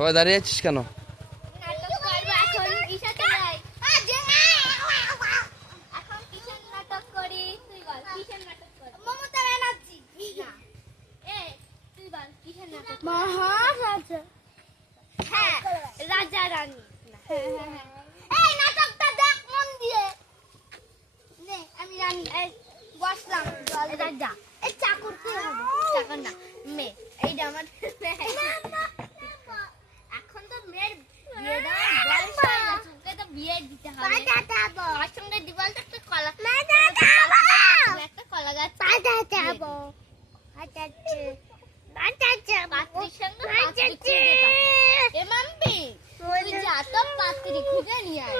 সবাই দাঁড়িয়ে আছিস কেন? নাটক করবো এখন কিসেতে যাই? এখন কিসের নাটক করি তুই বল, কিসের নাটক করি? মমতা ব্যানার্জি না, তুই বল কিসের নাটক? মহারাজা। হ্যাঁ, রাজা রানী। এই নাটকটা দেখ মন দিয়ে। নে আমি রানী, বসলাম রাজা। এই চাকর কে হবে? চাকর না, মেয়ে। এইটা আমার এখন তো মেয়ের বিয়ে দেওয়ার বয়স হয়ে গেছে, ওকে তো বিয়ে দিতে হবে। তার সঙ্গে দিবাল একটা কলা, একটা কলা গাছ যাবো। পাত্রীর সঙ্গে পাত্রী খুঁজে পাবো। এ মাম্পি, তুই যা তো পাত্রী খুঁজে নিয়ে আয়।